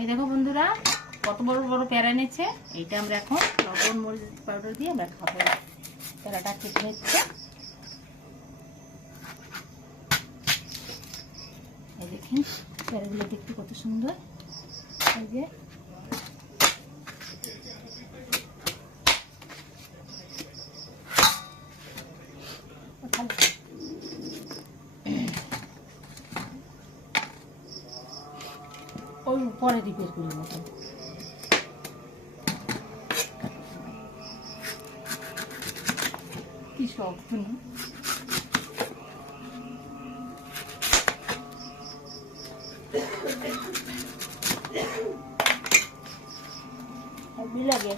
এই দেখো বন্ধুরা কত বড় বড় প্যারা এনেছে। এইটা আমরা এখন লবণ মরিচ পাউডার দিয়ে আমরা খাবো। প্যারাটা কেটে নিচ্ছে। এই দেখেন প্যারাগুলো দেখতে কত সুন্দর। এই যে ওই পরে রিপেয়ার করি মতো কি শখ শুনি। লাগে